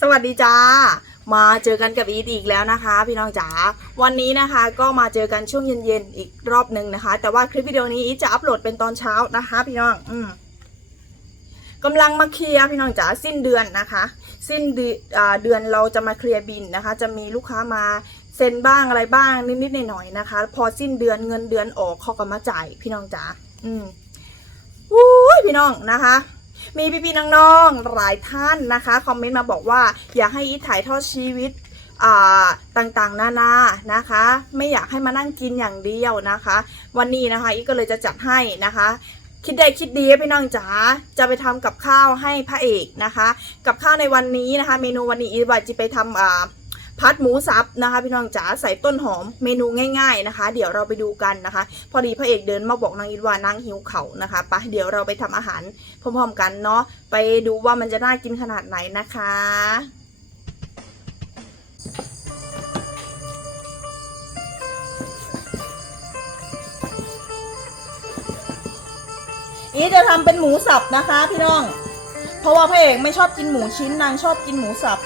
สวัสดีจ้า มาเจอกันกับอีทอีกแล้วนะคะ พี่น้องจ๋า วันนี้นะคะก็มาเจอกันช่วงเย็นๆอีกรอบหนึ่งนะคะ แต่ว่าคลิปวิดีโอนี้อีทจะอัปโหลดเป็นตอนเช้านะคะ พี่น้อง อืมกำลังมาเคลียร์พี่น้องจ๋าสิ้นเดือนนะคะ สิ้นเดือนอ่าเดือนเราจะมาเคลียร์บินนะคะ จะมีลูกค้ามาเซ็นบ้างอะไรบ้างนิดๆหน่อยๆนะคะ พอสิ้นเดือนเงินเดือนออกเขาก็มาจ่าย พี่น้องจ๋า อืมอุ้ยพี่น้องนะคะ มีพี่ๆน้องๆหลายท่านนะคะคอมเมนต์มาบอกว่าอยากให้อีทถ่ายทอดชีวิตต่างๆ นานานะคะ ไม่อยากให้มานั่งกินอย่างเดียวนะคะ วันนี้นะคะอีก็เลยจะจัดให้นะคะคิดได้คิดดีพี่น้องจ๋าจะไปทำกับข้าวให้พระเอกนะคะ กับข้าวในวันนี้นะคะ เมนูวันนี้อีทว่าจะไปทำอ่า พัดหมูสับนะคะ พี่น้องจ๋าใส่ต้นหอมเมนูง่าย ๆนะคะ เดี๋ยวเราไปดูกันนะคะ พอดีพระเอกเดินมาบอกนางอีทว่านางหิวเขานะคะปะเดี๋ยวเราไปทำอาหารพร้อมๆกันเนาะไปดูว่ามันจะน่ากินขนาดไหนนะคะอีจะทำเป็นหมูสับนะคะ พี่น้อง เพราะว่าพระเอกไม่ชอบกินหมูชิ้นนางชอบกินหมูสับ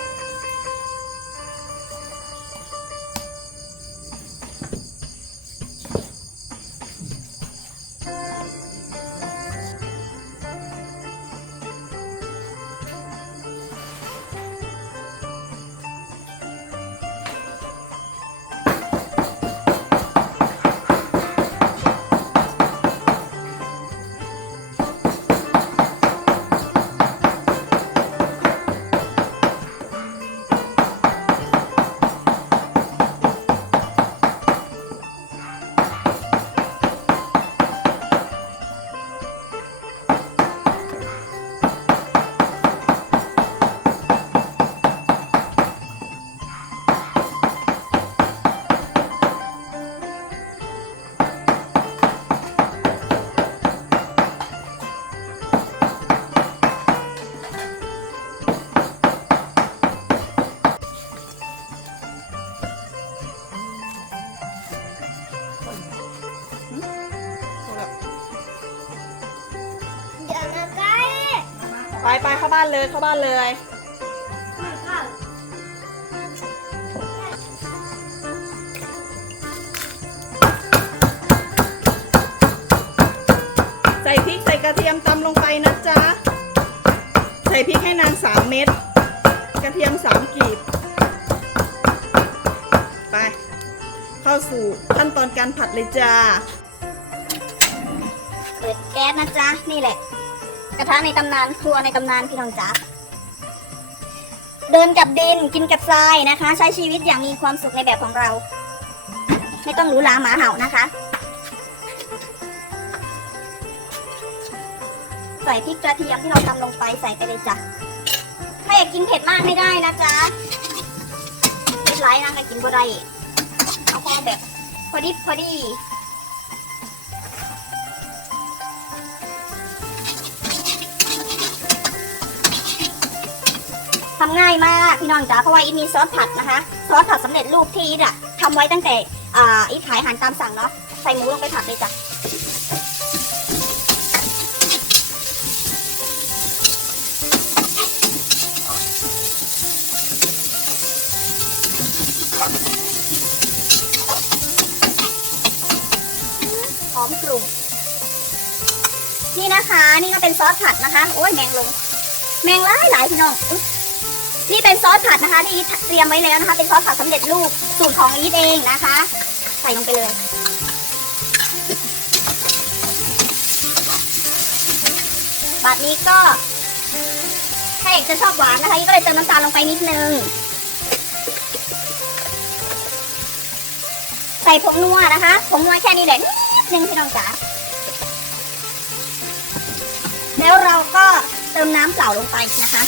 ไปไปเข้าบ้านเลยเข้าบ้านเลยใส่พริกใส่กระเทียมตำลงไปนะจ๊ะ ใส่พริกให้นางสามเม็ด กระเทียมสามกีบ ไป เข้าสู่ขั้นตอนการผัดเลยจ้า เปิดแก๊สนะจ๊ะ นี่แหละ กระทะในตำนานครัวในตำนานพี่น้องจ๊ะเดินกับดินกินกับทรายนะคะ ใช้ชีวิตอย่างมีความสุขในแบบของเรา ไม่ต้องหรูหราหมาเห่านะคะ ใส่พริกกระเทียมที่เราทำลงไปใส่ไปเลยจ้ะถ้าอยากกินเผ็ดมากไม่ได้นะจ๊ะเผ็ดร้ายนะก็กินบ่ได้เอาพอแบบพอดีพอดี ทำง่ายมากพี่น้องจ๋าเพราะว่าอีมีซอสผัดนะคะซอสผัดสำเร็จรูปที่อีทอะทำไว้ตั้งแต่อ่าอีขายอาหารตามสั่งเนาะใส่หมูลงไปผัดเลยจ้ะหอมกลุ่มนี่นะคะ นี่ก็เป็นซอสผัดนะคะ โอ้ยแมงลง แมงหลายหลายพี่น้องอ นี่เป็นซอสผัดนะคะที่อีทเตรียมไว้แล้วนะคะ เป็นซอสผัดสำเร็จรูปสูตรของอีทเองนะคะ ใส่ลงไปเลย บัดนี้ก็ถ้าเอกจะชอบหวานนะคะอีทก็เลยเติมน้ำตาลลงไปนิดนึง ใส่ผงนัวนะคะผงนัวแค่นี้แหละนิดนึงพี่น้องจ๋าแล้วเราก็เติมน้ำเปล่าลงไปนะคะ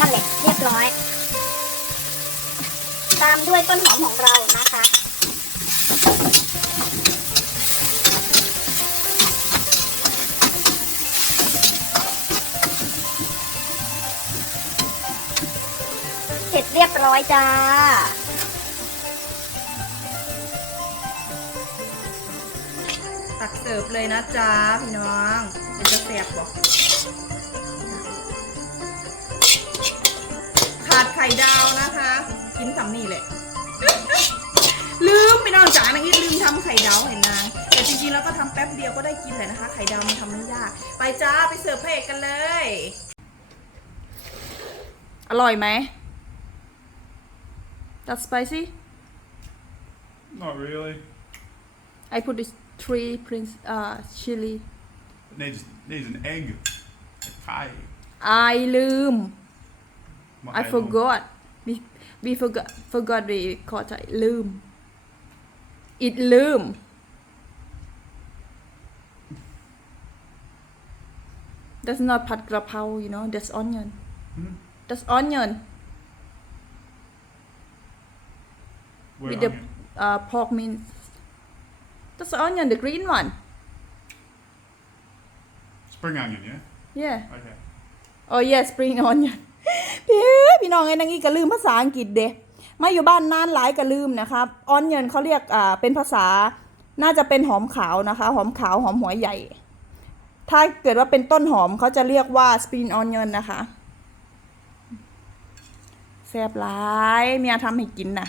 นั่นแหละเรียบร้อย ตามด้วยต้นหอมของเรานะคะเสร็จเรียบร้อยจ้าตักเสิร์ฟเลยนะจ๊ะพี่น้องเดี๋ยวจะเสียบบอก นะคะ กินสำนี่แหละ ลืมไปน้องจ๋านางอีทลืมทำไข่ดาวเห็นนางแต่จริงๆแล้วก็ทำแป๊บเดียวก็ได้กินเลยนะคะ ไข่ดาวมันทำไม่ยาก ไปจ้าไปเสิร์ฟพระเอกกันเลย อร่อยไหม That's spicy Not really. I put this three prince uh chili It needs needs an egg. A pie. I ลืม My I idol. forgot we we forgot forgot we ขอใจลืม it ลืม that's not ผัดกระเพรา you know that's onion Hmm? that's onion Where with the onion? uh, pork mince that's onion the green one Spring onion, yeah? yeah Okay. โอ้ yes spring onion พี่พี่น้องไอ้นางอีก็ลืมภาษาอังกฤษเดะมาอยู่บ้านนานหลายก็ลืมนะครับ onion เขาเรียกอ่าเป็นภาษาน่าจะเป็นหอมขาวนะคะ หอมขาวหอมหัวใหญ่ ถ้าเกิดว่าเป็นต้นหอมเขาจะเรียกว่าสปินออนเงินนะคะแซ่บหลายเมียทำให้กินน่ะ